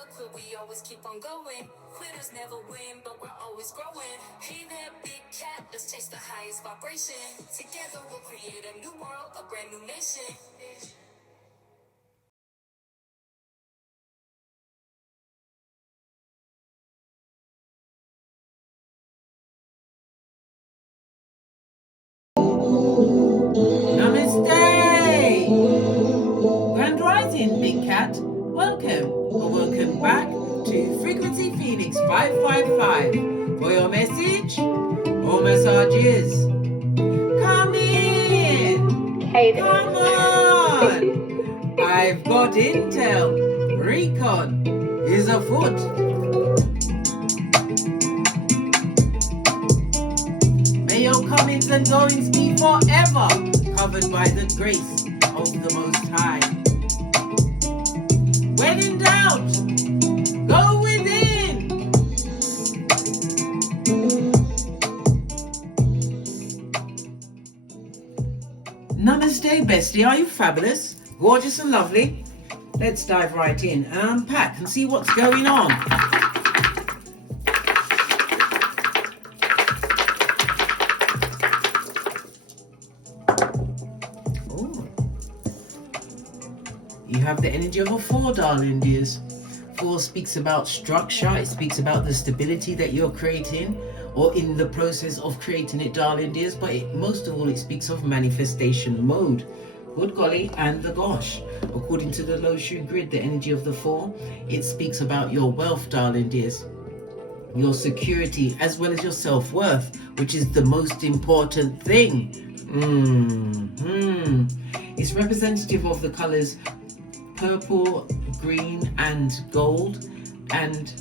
never quit, we always keep on going. Quitters never win, but we're always growing. Hey there, big cat, let's chase the highest vibration. Together we'll create a new world, a brand new nation. Namaste! Grand Rising, Big Cat. Welcome back to Frequency Phoenix 555 for your message or massages. Come in! Hey there. Come on! I've got intel. Recon is afoot. May your comings and goings be forever covered by the grace of the Most High. When in doubt, go within. Namaste, bestie. Are you fabulous, gorgeous and lovely? Let's dive right in and unpack and see what's going on. You have the energy of a 4, darling dears. 4 speaks about structure. It speaks about the stability that you're creating or in the process of creating it, darling dears. But most of all, it speaks of manifestation mode. Good golly and the gosh. According to the low shoe grid, the energy of the 4, it speaks about your wealth, darling dears. Your security as well as your self-worth, which is the most important thing. It's representative of the colors purple, green and gold, and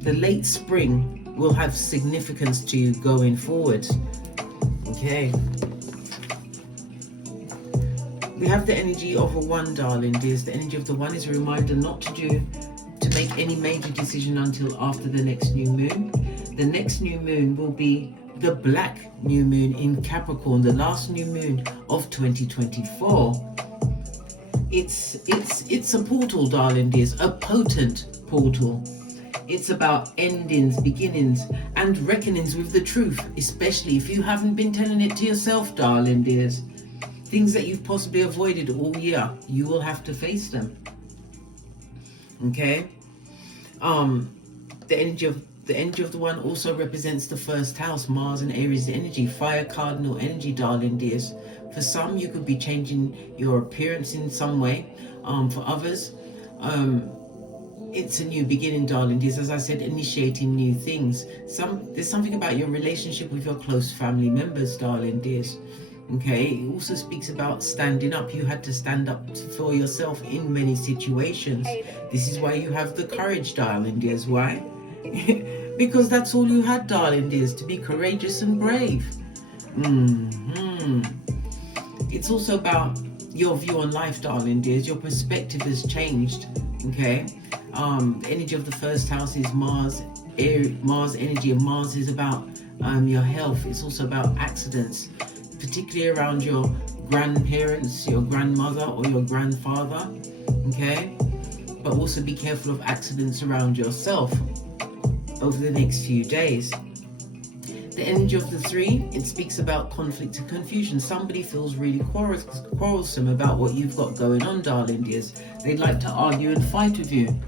the late spring will have significance to you going forward. Okay, we have the energy of a 1, darling dears. The energy of the 1 is a reminder not to make any major decision until after the next new moon. The next new moon will be the black new moon in Capricorn, the last new moon of 2024. It's a portal, darling dears, a potent portal. It's about endings, beginnings, and reckonings with the truth, especially if you haven't been telling it to yourself, darling dears. Things that you've possibly avoided all year, you will have to face them. Okay? The energy of the 1 also represents the first house, Mars and Aries energy, fire cardinal energy, darling dears. For some, you could be changing your appearance in some way. For others, it's a new beginning, darling dears. As I said, initiating new things. There's something about your relationship with your close family members, darling dears. Okay, it also speaks about standing up. You had to stand up for yourself in many situations. This is why you have the courage, darling dears. Why? Because that's all you had, darling dears, to be courageous and brave. It's also about your view on life, darling dears. Your perspective has changed. Okay, the energy of the first house is Mars energy, and Mars is about your health. It's also about accidents, particularly around your grandparents, your grandmother or your grandfather. Okay, but also be careful of accidents around yourself over the next few days. The energy of the 3, it speaks about conflict and confusion. Somebody feels really quarrelsome about what you've got going on, darling dears. They'd like to argue and fight with you.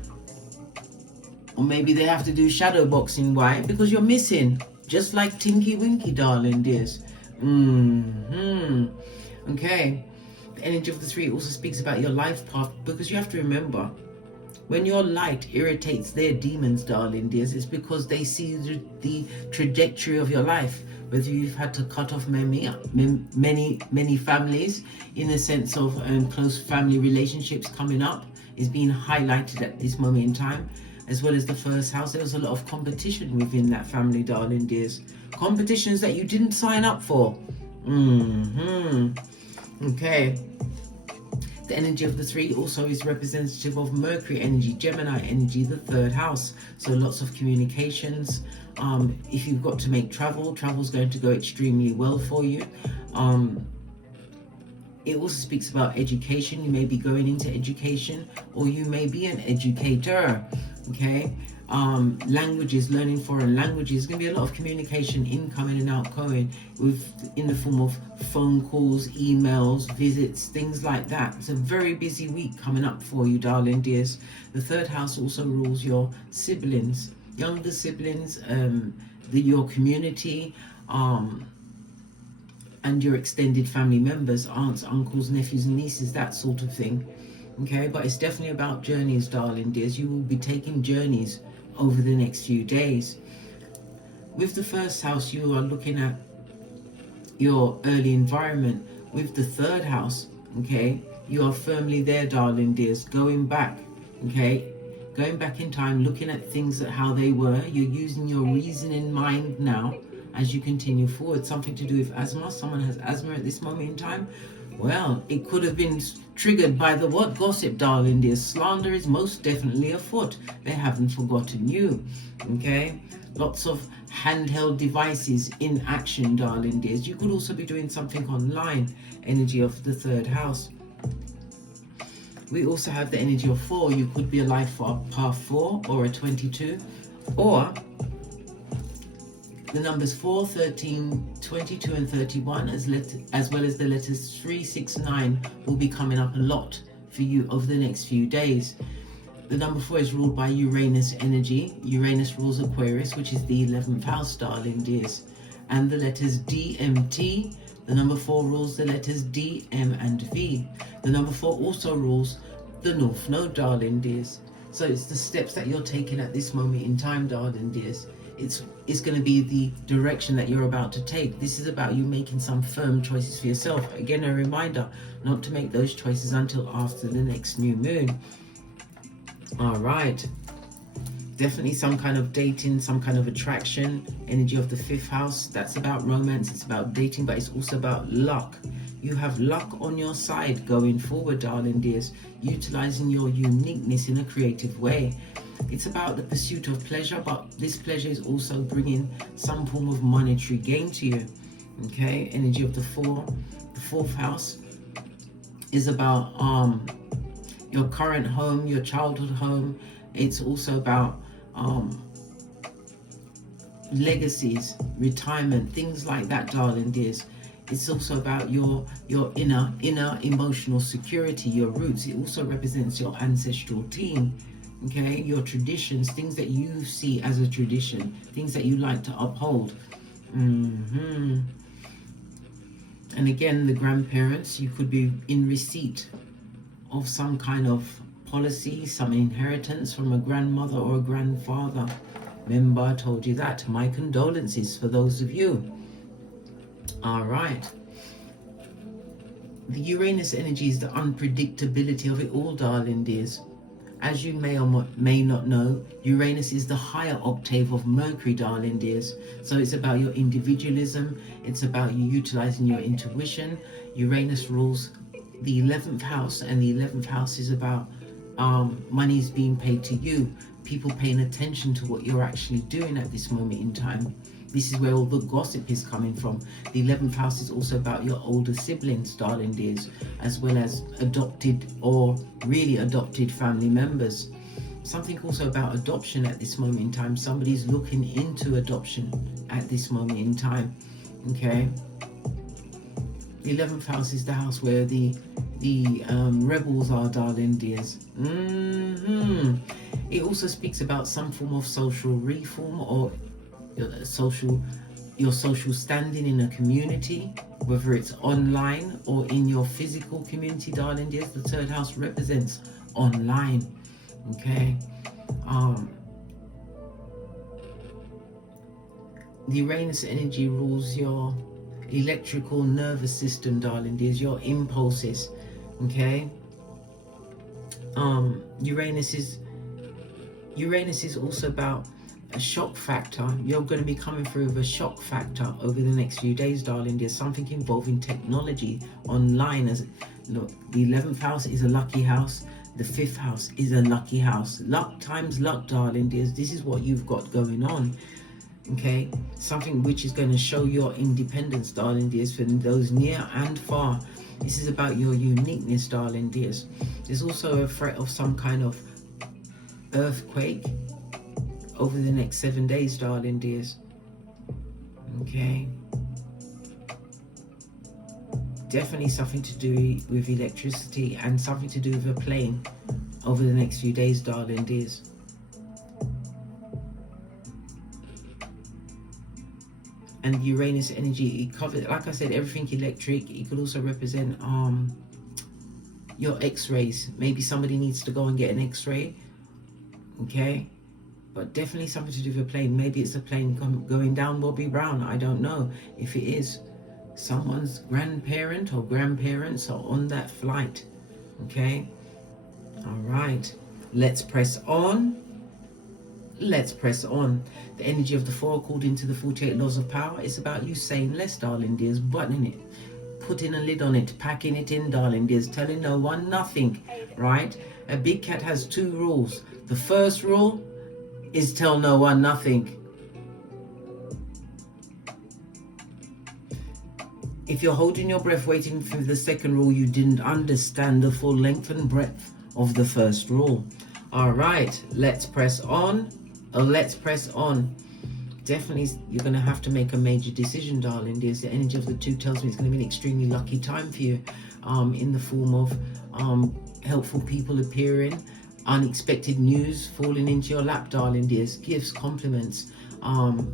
Or maybe they have to do shadow boxing. Why? Because you're missing. Just like Tinky Winky, darling dears. Okay. The energy of the 3 also speaks about your life path, because you have to remember, when your light irritates their demons, darling dears, it's because they see the trajectory of your life. Whether you've had to cut off many families, in the sense of close family relationships coming up, is being highlighted at this moment in time. As well as the first house, there was a lot of competition within that family, darling dears. Competitions that you didn't sign up for. Okay. The energy of the 3 also is representative of Mercury energy, Gemini energy, the 3rd house. So lots of communications. If you've got to make travel's going to go extremely well for you. It also speaks about education. You may be going into education, or you may be an educator. Okay. Languages, learning foreign languages. Going to be a lot of communication, incoming and outgoing, in the form of phone calls, emails, visits, things like that. It's a very busy week coming up for you, darling dears. The third house also rules your siblings, younger siblings, your community, and your extended family members, aunts, uncles, nephews, and nieces, that sort of thing. Okay, but it's definitely about journeys, darling dears. You will be taking journeys over the next few days. With the first house, you are looking at your early environment. With the third house, okay, you are firmly there, darling dears, going back, okay, going back in time, looking at things at how they were. You're using your reasoning mind now as you continue forward. Something to do with asthma. Someone has asthma at this moment in time. Well, it could have been triggered by the what? Gossip, darling dear. Slander is most definitely afoot. They haven't forgotten you. Okay? Lots of handheld devices in action, darling dears. You could also be doing something online. Energy of the third house. We also have the energy of 4. You could be alive for a path 4 or a 22. Or the numbers 4, 13, 22 and 31, as well as the letters 3, 6, 9 will be coming up a lot for you over the next few days. The number 4 is ruled by Uranus energy. Uranus rules Aquarius, which is the 11th house, darling dears. And the letters D, M, T. The number 4 rules the letters D, M and V. The number 4 also rules the North Node, darling dears. So it's the steps that you're taking at this moment in time, darling dears. It's going to be the direction that you're about to take. This is about you making some firm choices for yourself. Again, a reminder not to make those choices until after the next new moon. All right. Definitely some kind of dating, some kind of attraction. Energy of the 5th house. That's about romance. It's about dating, but it's also about luck. You have luck on your side going forward, darling dears. Utilizing your uniqueness in a creative way. It's about the pursuit of pleasure, but this pleasure is also bringing some form of monetary gain to you. Okay, energy of the 4. The 4th house is about your current home, your childhood home. It's also about legacies, retirement, things like that, darling dears. It's also about your inner emotional security, your roots. It also represents your ancestral team. Okay, your traditions, things that you see as a tradition, things that you like to uphold. And again, the grandparents, you could be in receipt of some kind of policy, some inheritance from a grandmother or a grandfather. Remember, I told you that. My condolences for those of you. All right. The Uranus energy is the unpredictability of it all, darling dears. As you may or may not know, Uranus is the higher octave of Mercury, darling dears. So it's about your individualism. It's about you utilizing your intuition. Uranus rules the 11th house, and the 11th house is about monies being paid to you. People paying attention to what you're actually doing at this moment in time. This is where all the gossip is coming from. The 11th house is also about your older siblings, darling dears, as well as adopted or really adopted family members. Something also about adoption at this moment in time. Somebody's looking into adoption at this moment in time. Okay. The 11th house is the house where the rebels are, darling dears. It also speaks about some form of social reform or your social standing in a community, whether it's online or in your physical community, darling dears. The 3rd house represents online. Okay. The Uranus energy rules your electrical nervous system, darling dears, your impulses. Okay. Uranus is also about a shock factor. You're going to be coming through with a shock factor over the next few days, darling. There's something involving technology online. As look, the 11th house is a lucky house. The 5th house is a lucky house. Luck times luck, darling dears. This is what you've got going on. Okay, something which is going to show your independence, darling dears, for those near and far. This is about your uniqueness, darling dears. There's also a threat of some kind of earthquake over the next 7 days, darling dears. Okay. Definitely something to do with electricity and something to do with a plane over the next few days, darling dears. And Uranus energy, it covers, like I said, everything electric. It could also represent your x-rays. Maybe somebody needs to go and get an x-ray. Okay, but definitely something to do with a plane. Maybe it's a plane going down Bobby Brown. I don't know. If it is, someone's grandparent or grandparents are on that flight. Okay, all right, let's press on. Let's press on. The energy of the 4, according to the 48 laws of power, it's about you saying less, darling dears, buttoning it, putting a lid on it, packing it in, darling dears, telling no one nothing, right? A big cat has 2 rules. The first rule is tell no one nothing. If you're holding your breath waiting for the second rule, you didn't understand the full length and breadth of the first rule. All right, let's press on. Let's press on. Definitely, you're going to have to make a major decision, darling dears. The energy of the 2 tells me it's going to be an extremely lucky time for you, in the form of helpful people appearing, unexpected news falling into your lap, darling dears, gifts, compliments,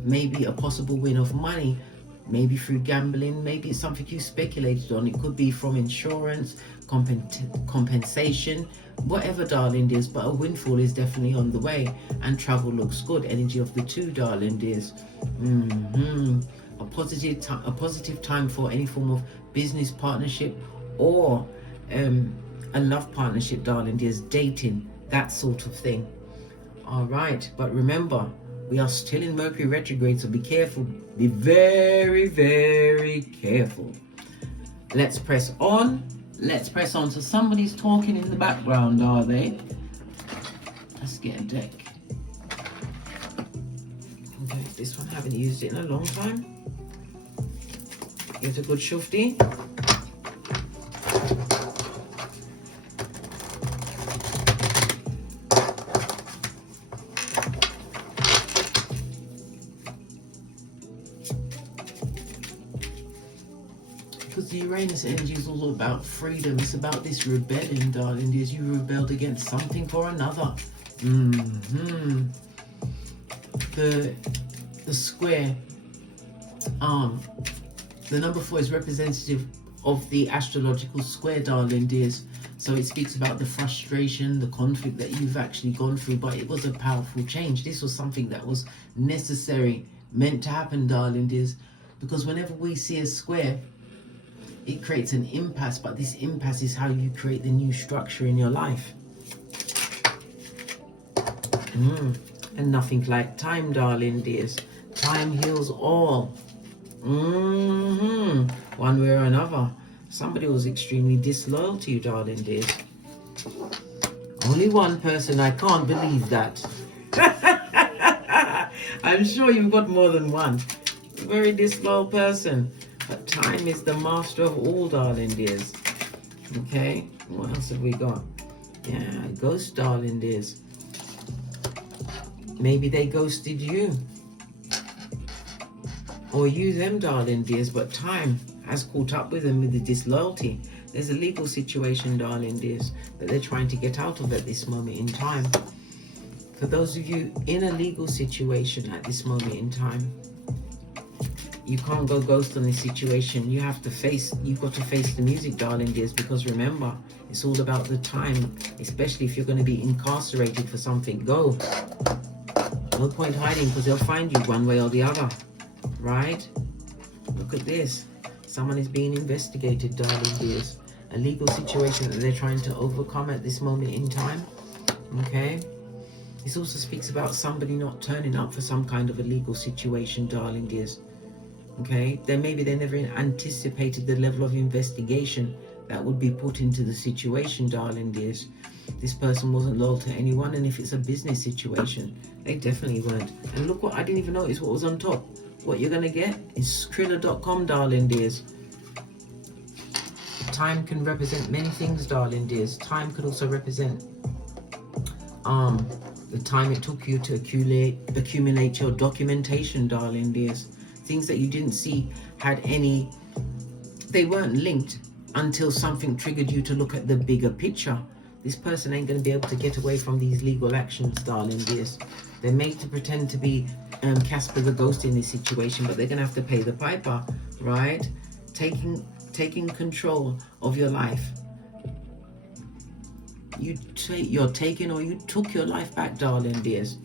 maybe a possible win of money, maybe through gambling, maybe it's something you speculated on. It could be from insurance, compensation, whatever, darling dears, but a windfall is definitely on the way, and travel looks good. Energy of the 2, darling dears. A positive time for any form of business partnership or a love partnership, darling dears, dating, that sort of thing. All right, but remember, we are still in Mercury retrograde, so be careful. Be very, very careful. Let's press on. Let's press on. So somebody's talking in the background, are they? Let's get a deck. Okay, this one, I haven't used it in a long time. Get a good shufti. Because the Uranus energy is all about freedom. It's about this rebellion, darling dears. You rebelled against something for another. The square, the number 4 is representative of the astrological square, darling dears. So it speaks about the frustration, the conflict that you've actually gone through, but it was a powerful change. This was something that was necessary, meant to happen, darling dears, because whenever we see a square, it creates an impasse, but this impasse is how you create the new structure in your life. And nothing like time, darling dears. Time heals all. One way or another. Somebody was extremely disloyal to you, darling dears. Only one person. I can't believe that. I'm sure you've got more than one. A very disloyal person. But time is the master of all, darling dears. Okay, what else have we got? Yeah, ghost, darling dears. Maybe they ghosted you. Or you them, darling dears, but time has caught up with them with the disloyalty. There's a legal situation, darling dears, that they're trying to get out of at this moment in time. For those of you in a legal situation at this moment in time, you can't go ghost on this situation. You've got to face the music, darling dears, because remember, it's all about the time, especially if you're going to be incarcerated for something. Go. No point hiding, because they'll find you one way or the other, right? Look at this. Someone is being investigated, darling dears. A legal situation that they're trying to overcome at this moment in time, okay? This also speaks about somebody not turning up for some kind of a legal situation, darling dears. Okay, then maybe they never anticipated the level of investigation that would be put into the situation, darling dears. This person wasn't loyal to anyone, and if it's a business situation, they definitely weren't. And look what, I didn't even notice what was on top. What you're going to get is Skrilla.com, darling dears. time can represent many things, darling dears. Time could also represent the time it took you to accumulate your documentation, darling dears. Things that you didn't see they weren't linked until something triggered you to look at the bigger picture. This person ain't going to be able to get away from these legal actions, darling dears. They're made to pretend to be Casper the Ghost in this situation, but they're going to have to pay the piper, right? Taking control of your life. You're taking, or you took your life back, darling dears.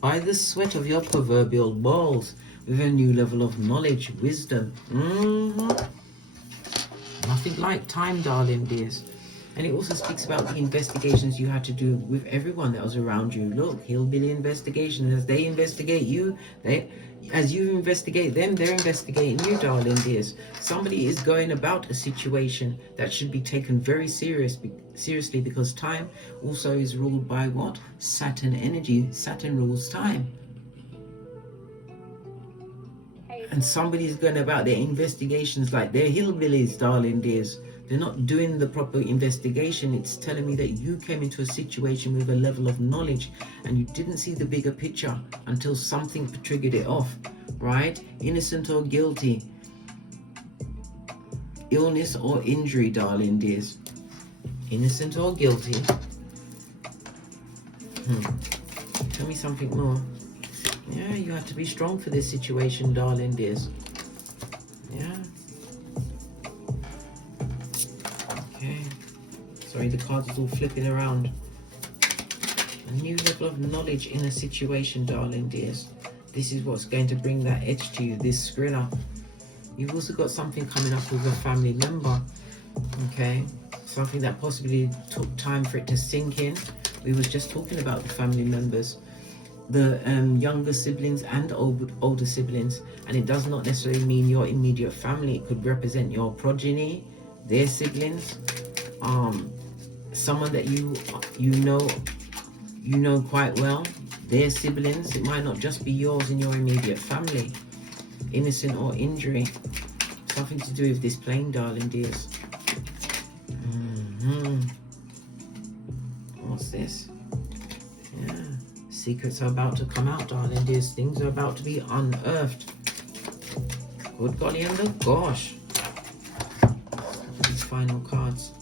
By the sweat of your proverbial balls, with a new level of knowledge, wisdom. Nothing like time, darling dears. And it also speaks about the investigations you had to do with everyone that was around you. Look, hillbilly investigation. As they investigate you, as you investigate them, they're investigating you, darling dears. Somebody is going about a situation that should be taken very seriously, because time also is ruled by what? Saturn energy. Saturn rules time. And somebody is going about their investigations like they're hillbillies, darling dears. They're not doing the proper investigation. It's telling me that you came into a situation with a level of knowledge and you didn't see the bigger picture until something triggered it off, right? Innocent or guilty. Illness or injury, darling dears. Innocent or guilty. Tell me something more. Yeah, you have to be strong for this situation, darling dears. Yeah. Okay. Sorry, the cards is all flipping around. A new level of knowledge in a situation, darling dears. This is what's going to bring that edge to you, this skrilla. You've also got something coming up with a family member. Okay. Something that possibly took time for it to sink in. We was just talking about the family members. The younger siblings and older siblings, and it does not necessarily mean your immediate family. It could represent your progeny, their siblings, someone that you know quite well, their siblings. It might not just be yours and your immediate family. Innocent or injury, something to do with this plane, darling dears. What's this? Yeah. Secrets are about to come out, darling dears. Things are about to be unearthed. Good golly and the gosh. These final cards.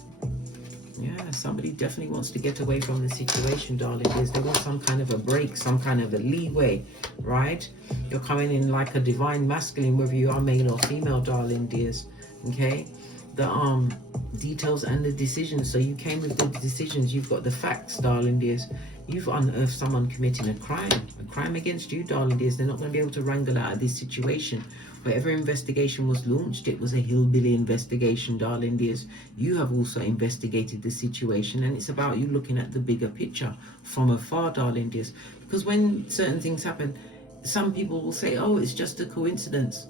Yeah, somebody definitely wants to get away from the situation, darling dears. They want some kind of a break, some kind of a leeway, right? You're coming in like a divine masculine, whether you are male or female, darling dears. Okay? The details and the decisions. So you came with the decisions. You've got the facts, darling dears. You've unearthed someone committing a crime against you, darling dears. They're not going to be able to wrangle out of this situation. Whatever investigation was launched, it was a hillbilly investigation, darling dears. You have also investigated the situation, and it's about you looking at the bigger picture from afar, darling dears. Because when certain things happen, some people will say, oh, it's just a coincidence.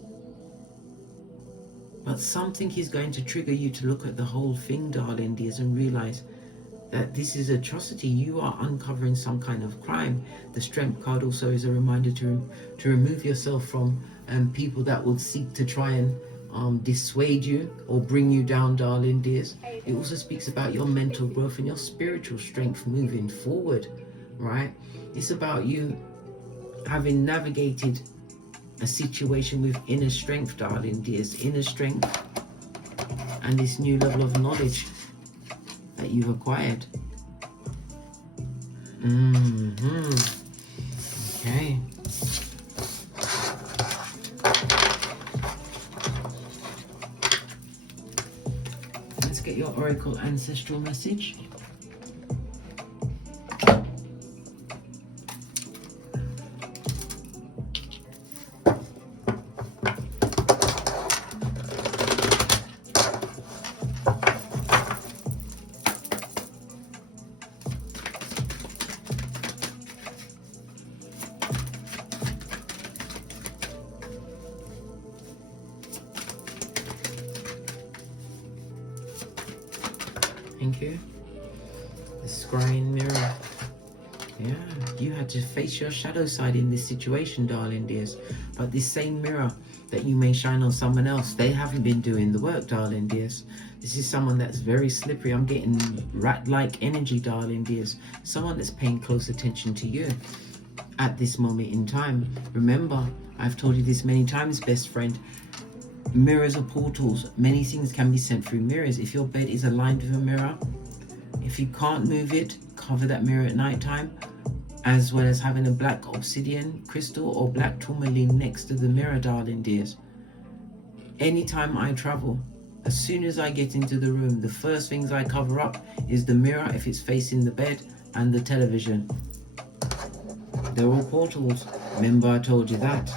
But something is going to trigger you to look at the whole thing, darling dears, and realize that this is atrocity. You are uncovering some kind of crime. The Strength card also is a reminder to remove yourself from people that will seek to try and dissuade you or bring you down, darling dears. It also speaks about your mental growth and your spiritual strength moving forward, right? It's about you having navigated a situation with inner strength, darling dears. Inner strength and this new level of knowledge that you've acquired. Okay. Let's get your oracle ancestral message. Thank you. The scrying mirror. Yeah, you had to face your shadow side in this situation, darling dears. But this same mirror that you may shine on someone else. They haven't been doing the work, darling dears. This is someone that's very slippery. I'm getting rat-like energy, darling dears. Someone that's paying close attention to you at this moment in time. Remember, I've told you this many times, best friend. Mirrors are portals. Many things can be sent through mirrors. If your bed is aligned with a mirror, if you can't move it, cover that mirror at night time, as well as having a black obsidian crystal or black tourmaline next to the mirror, darling dears. Anytime I travel, as soon as I get into the room, the first things I cover up is the mirror if it's facing the bed, and the television. They're all portals. Remember I told you that.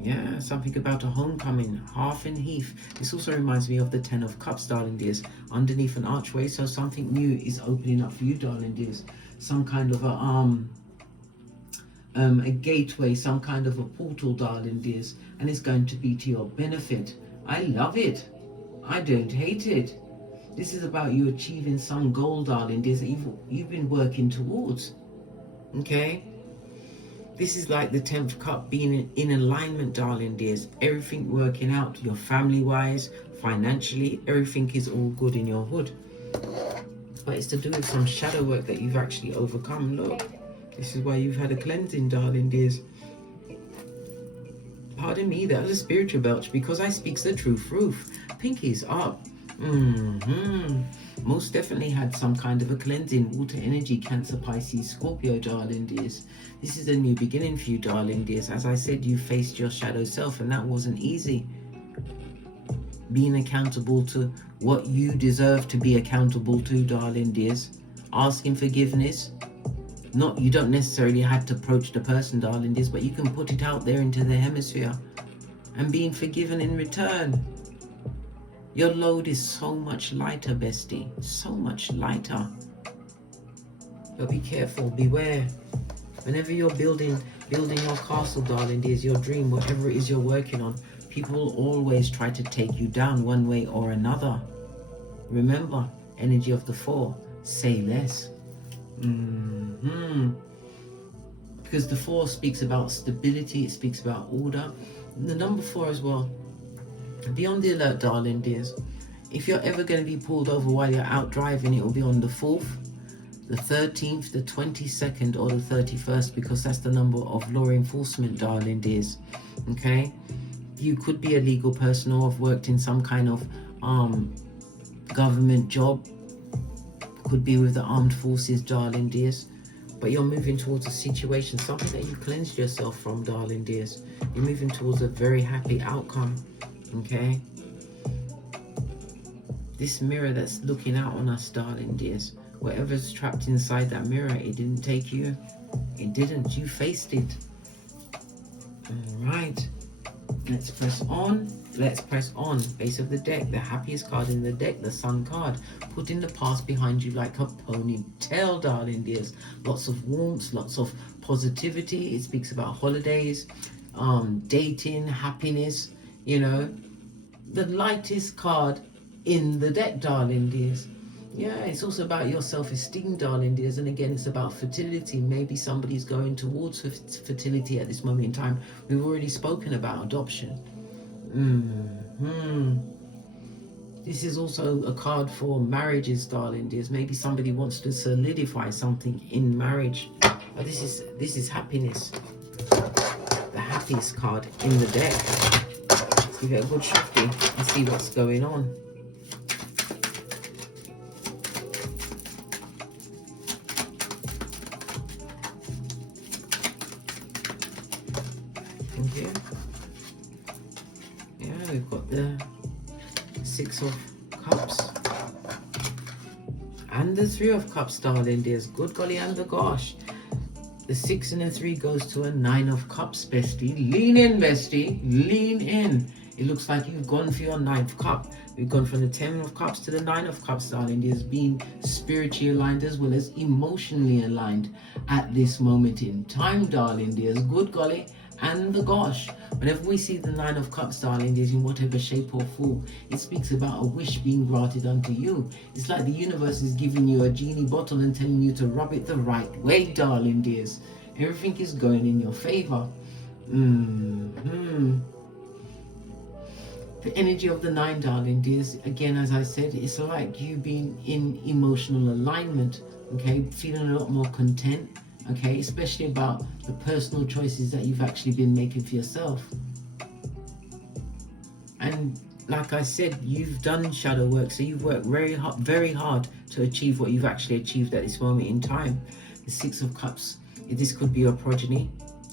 Yeah, something about a homecoming, Hearth and Heath. This also reminds me of the 10 of Cups, darling dears, underneath an archway. So something new is opening up for you, darling dears. Some kind of a gateway, some kind of a portal, darling dears, and it's going to be to your benefit. I love it. I don't hate it. This is about you achieving some goal, darling dears, that you've been working towards. Okay? This is like the 10th cup being in alignment, darling dears. Everything working out, your family-wise, financially, everything is all good in your hood. But it's to do with some shadow work that you've actually overcome. Look, this is why you've had a cleansing, darling dears. Pardon me, that was a spiritual belch, because I speaks the truth. Roof, pinkies up. Most definitely had some kind of a cleansing. Water energy, Cancer, Pisces, Scorpio, darling dears. This is a new beginning for you, darling dears. As I said, you faced your shadow self, and that wasn't easy. Being accountable to what you deserve to be accountable to, darling dears. Asking forgiveness. You don't necessarily have to approach the person, darling dears, but you can put it out there into the hemisphere. And being forgiven in return. Your load is so much lighter, bestie. So much lighter. But be careful, beware. Whenever you're building your castle, darling dears, your dream, whatever it is you're working on, people will always try to take you down one way or another. Remember, energy of the 4, say less. Because the 4 speaks about stability, it speaks about order. And the number 4 as well. Be on the alert, darling dears. If you're ever going to be pulled over while you're out driving, it will be on the 4th, the 13th, the 22nd, or the 31st, because that's the number of law enforcement, darling dears. Okay? You could be a legal person or have worked in some kind of government job. Could be with the armed forces, darling dears. But you're moving towards a situation, something that you cleansed yourself from, darling dears. You're moving towards a very happy outcome. Okay? This mirror that's looking out on us, darling dears, whatever's trapped inside that mirror, it didn't take you. It didn't. You faced it. Alright. Let's press on. Let's press on. Base of the deck. The happiest card in the deck. The Sun card. Putting the past behind you like a ponytail, darling dears. Lots of warmth. Lots of positivity. It speaks about holidays. Dating. Happiness. You know. The lightest card in the deck, darling dears. Yeah, it's also about your self-esteem, darling dears. And again, it's about fertility. Maybe somebody's going towards fertility at this moment in time. We've already spoken about adoption. This is also a card for marriages, darling dears. Maybe somebody wants to solidify something in marriage. But this is happiness. The happiest card in the deck. Let's give it a good shifty and see what's going on. Here. Yeah, we've got the 6 of Cups and the 3 of Cups, darling dears. Good golly and the gosh. The 6 and the 3 goes to a 9 of Cups, bestie. Lean in, bestie. Lean in. It looks like you've gone for your 9th cup. We've gone from the 10 of Cups to the 9 of Cups, darling dears. Being spiritually aligned as well as emotionally aligned at this moment in time, darling dears. Good golly and the gosh. Whenever we see the 9 of Cups, darling dears, in whatever shape or form, it speaks about a wish being granted unto you. It's like the universe is giving you a genie bottle and telling you to rub it the right way, darling dears. Everything is going in your favor. The energy of the 9, darling dears, again, as I said, it's like you being in emotional alignment, okay, feeling a lot more content, okay, especially about the personal choices that you've actually been making for yourself. And like I said, you've done shadow work, so you've worked very hard to achieve what you've actually achieved at this moment in time. The 6 of Cups, this could be your progeny,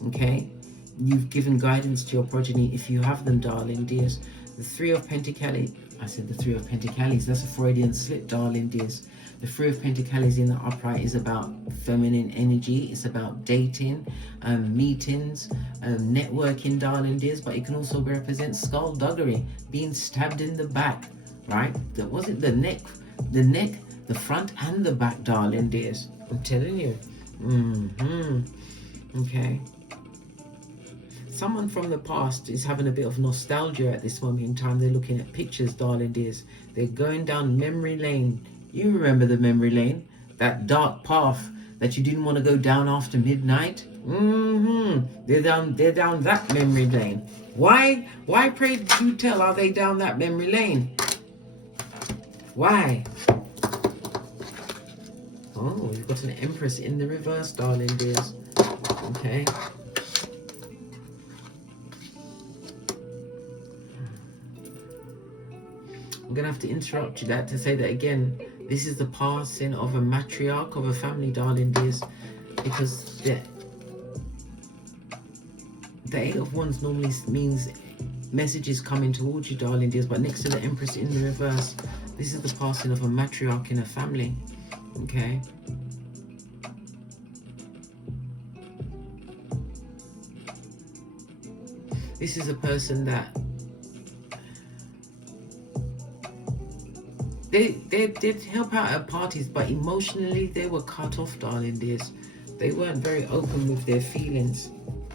okay? You've given guidance to your progeny if you have them, darling dears. The 3 of Pentacles, I said the 3 of Pentacles, that's a Freudian slip, darling dears. The 3 of Pentacles in the upright is about feminine energy. It's about dating, meetings, networking, darling dears. But it can also represent skullduggery, being stabbed in the back, right? That wasn't the neck, the front and the back, darling dears. I'm telling you. Okay. Someone from the past is having a bit of nostalgia at this moment in time. They're looking at pictures, darling dears. They're going down memory lane. You remember the memory lane? That dark path that you didn't want to go down after midnight? They're down that memory lane. Why, pray do tell, are they down that memory lane? Why? Oh, you've got an Empress in the reverse, darling dears. Okay. I'm going to have to interrupt you that to say that again, this is the passing of a matriarch of a family, darling dears, because the 8 of Wands normally means messages coming towards you, darling dears, but next to the Empress in the reverse, this is the passing of a matriarch in a family, okay? This is a person that they did help out at parties, but emotionally they were cut off, darling dears. They weren't very open with their feelings.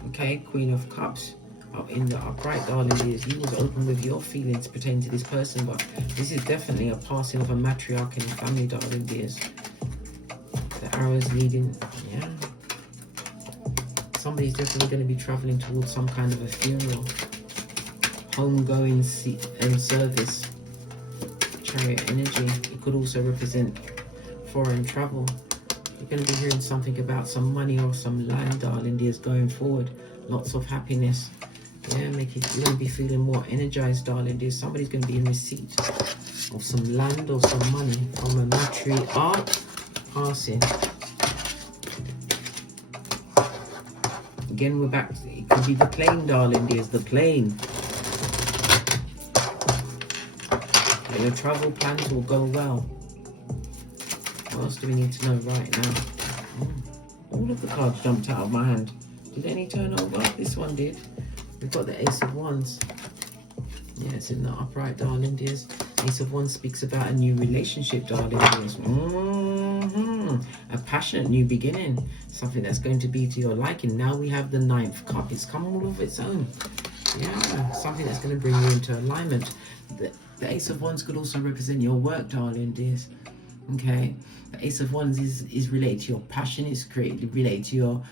Okay, Queen of Cups up in the upright, darling dears. You was open with your feelings pertaining to this person, but this is definitely a passing of a matriarch in the family, darling dears. The arrows leading, yeah. Somebody's definitely going to be traveling towards some kind of a funeral, homegoing service. Chariot energy. It could also represent foreign travel. You're going to be hearing something about some money or some land, darling dears, going forward. Lots of happiness. Yeah, you're going to be feeling more energized, darling dears. Somebody's going to be in receipt of some land or some money from a matriarch passing. Again, we're back. It could be the plane, darling dears. The plane. Your travel plans will go well. What else do we need to know right now? All of the cards jumped out of my hand. Did any turn over? This one did. We've got the Ace of Wands. Yeah, it's in the upright, darling dears. Ace of Wands speaks about a new relationship, darling dears. A passionate new beginning. Something that's going to be to your liking. Now we have the 9th cup. It's come all of its own. Yeah, something that's going to bring you into alignment. The Ace of Wands could also represent your work, darling dears. Okay, the Ace of Wands is related to your passion. It's related to your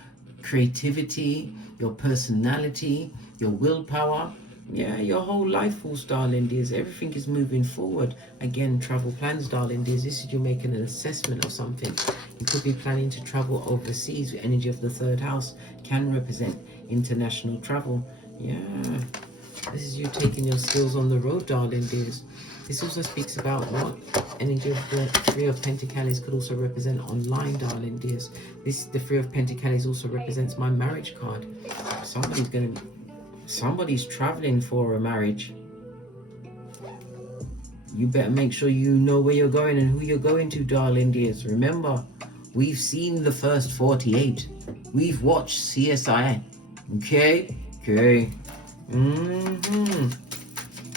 creativity, your personality, your willpower. Yeah, your whole life force, darling dears. Everything is moving forward. Again, travel plans, darling dears. This is you making an assessment of something. You could be planning to travel overseas. The energy of the 3rd house can represent international travel. Yeah. This is you taking your skills on the road, darling dears. This also speaks about what energy of the 3 of Pentacles could also represent online, darling dears. The 3 of Pentacles also represents my marriage card. Somebody's traveling for a marriage. You better make sure you know where you're going and who you're going to, darling dears. Remember, we've seen the first 48. We've watched CSI. Okay?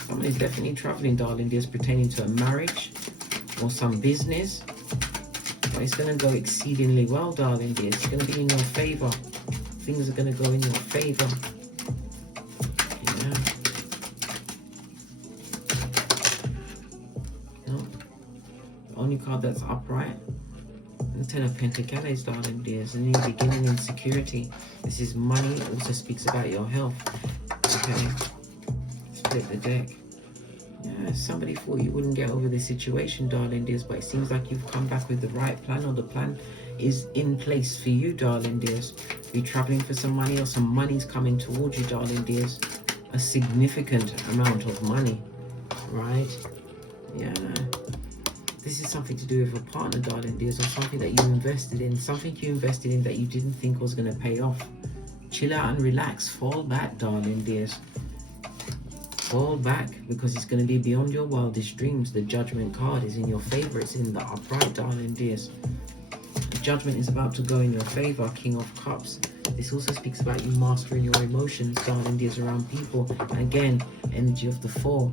Somebody's definitely traveling, darling dears, pertaining to a marriage or some business. But it's going to go exceedingly well, darling dears. It's going to be in your favor. Things are going to go in your favor. Yeah. No. The only card that's upright, the 10 of Pentacles, darling dears. A new beginning in security. This is money. It also speaks about your health. Okay. Split the deck. Somebody thought you wouldn't get over this situation, darling dears, but it seems like you've come back with the right plan, or the plan is in place for you, darling dears. You're traveling for some money, or some money's coming towards you, darling dears. A significant amount of money, right? Yeah. This is something to do with a partner, darling dears, or something that you invested in. Something you invested in that you didn't think was going to pay off. Chill out and relax. Fall back, darling dears. Fall back, because it's going to be beyond your wildest dreams. The Judgment card is in your favor. It's in the upright, darling dears. The Judgment is about to go in your favor. King of Cups. This also speaks about you mastering your emotions, darling dears, around people. And again, energy of the 4.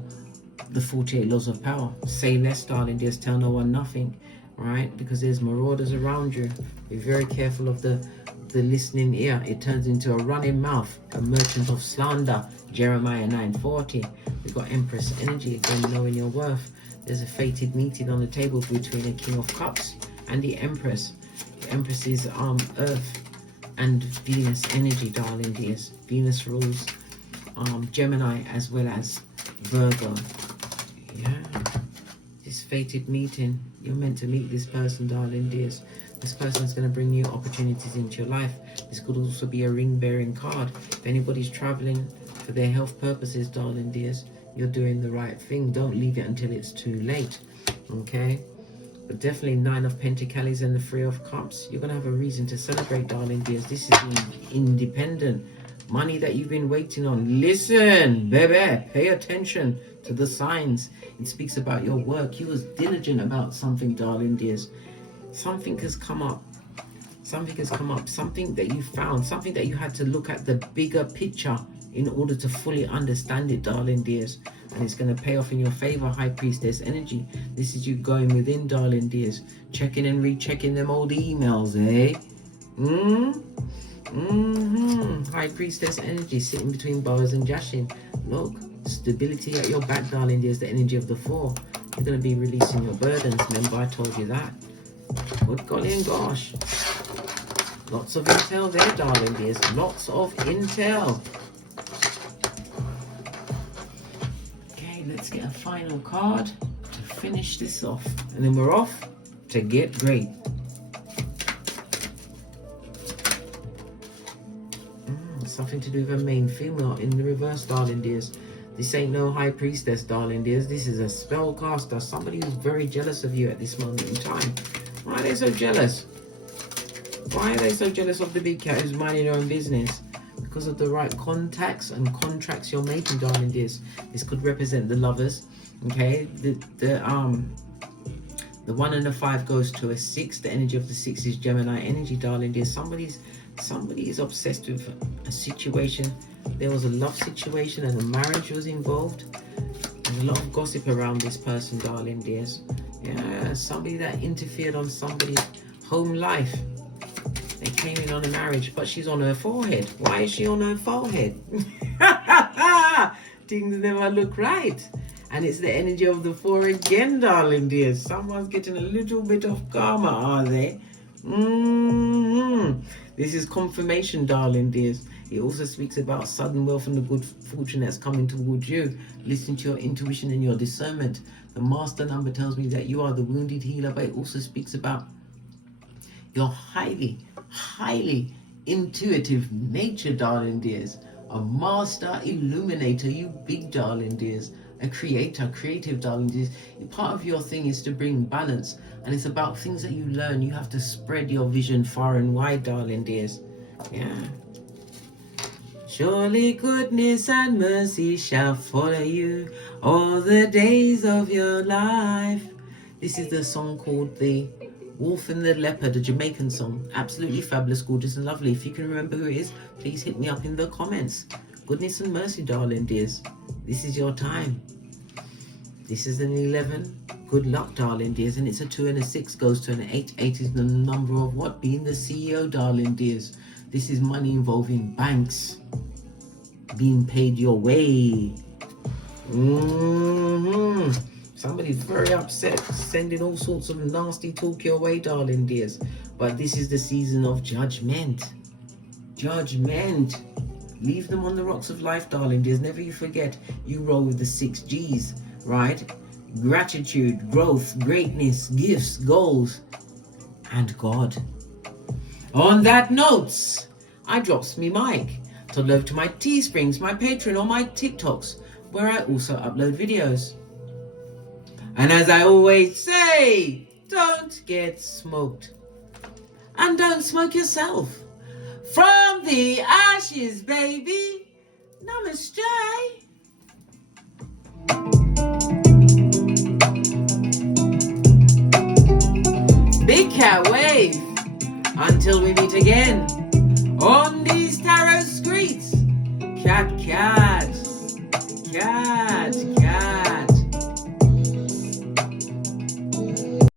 The 48 laws of power. Say less, darling dears. Tell no one nothing, right? Because there's marauders around you. Be very careful of the listening ear. It turns into a running mouth, a merchant of slander. Jeremiah 9:40. We've got Empress energy, again, knowing your worth. There's a fated meeting on the table between a King of Cups and the Empress. The Empress is Earth and Venus energy, darling dears. Venus rules Gemini as well as Virgo. Yeah. This fated meeting, you're meant to meet this person, darling dears. This person is going to bring new opportunities into your life. This could also be a ring-bearing card. If anybody's traveling for their health purposes, darling dears, you're doing the right thing. Don't leave it until it's too late, okay? But definitely 9 of Pentacles and the 3 of Cups. You're going to have a reason to celebrate, darling dears. This is independent money that you've been waiting on. Listen, baby, pay attention to the signs. It speaks about your work. You was diligent about something, darling dears. Something has come up. Something has come up. Something that you found. Something that you had to look at the bigger picture in order to fully understand it, darling dears. And it's going to pay off in your favor, High Priestess energy. This is you going within, darling dears. Checking and rechecking them old emails, eh? High Priestess energy, sitting between Boaz and Jashin. Look, stability at your back, darling dears. The energy of the 4. You're going to be releasing your burdens. Remember, I told you that. Good golly and gosh. Lots of intel there, darling dears. Lots of intel. Okay, let's get a final card to finish this off. And then we're off to get great. Something to do with a male female in the reverse, darling dears. This ain't no High Priestess, darling dears. This is a spellcaster. Somebody who's very jealous of you at this moment in time. Why are they so jealous? Why are they so jealous of the big cat who's minding their own business? Because of the right contacts and contracts you're making, darling dears. This could represent the lovers. Okay, the 1 and the 5 goes to a 6. The energy of the 6 is Gemini energy, darling dears. Somebody is obsessed with a situation. There was a love situation and a marriage was involved. There's a lot of gossip around this person, darling dears. Yeah, somebody that interfered on somebody's home life. They came in on a marriage, but she's on her forehead. Why is she on her forehead? Things never look right. And it's the energy of the 4 again, darling dears. Someone's getting a little bit of karma, are they? This is confirmation, darling dears. It also speaks about sudden wealth and the good fortune that's coming towards you. Listen to your intuition and your discernment. The master number tells me that you are the wounded healer, but it also speaks about your highly intuitive nature, darling dears. A master illuminator, you big darling dears. A creative darling dears. Part of your thing is to bring balance, and it's about things that you learn. You have to spread your vision far and wide, darling dears. Yeah. Surely goodness and mercy shall follow you all the days of your life. This is the song called The Wolf and the Leopard, a Jamaican song. Absolutely fabulous, gorgeous and lovely. If you can remember who it is, please hit me up in the comments. Goodness and mercy, darling dears. This is your time. This is an 11. Good luck, darling dears. And it's a 2 and a 6 goes to an 8. 8 is the number of what? Being the CEO, darling dears. This is money involving banks being paid your way. Somebody's very upset, sending all sorts of nasty talk your way, darling dears. But this is the season of judgment. Leave them on the rocks of life, darling dears. Never you forget, you roll with the 6 G's. right? Gratitude, growth, greatness, gifts, goals, and God. On that note, I drops me mic to load to my Teesprings, my Patreon, or my TikToks, where I also upload videos. And as I always say, don't get smoked. And don't smoke yourself. From the ashes, baby. Namaste. Big cat wave. Until we meet again on these tarot streets. Cat, cat. Cat, cat.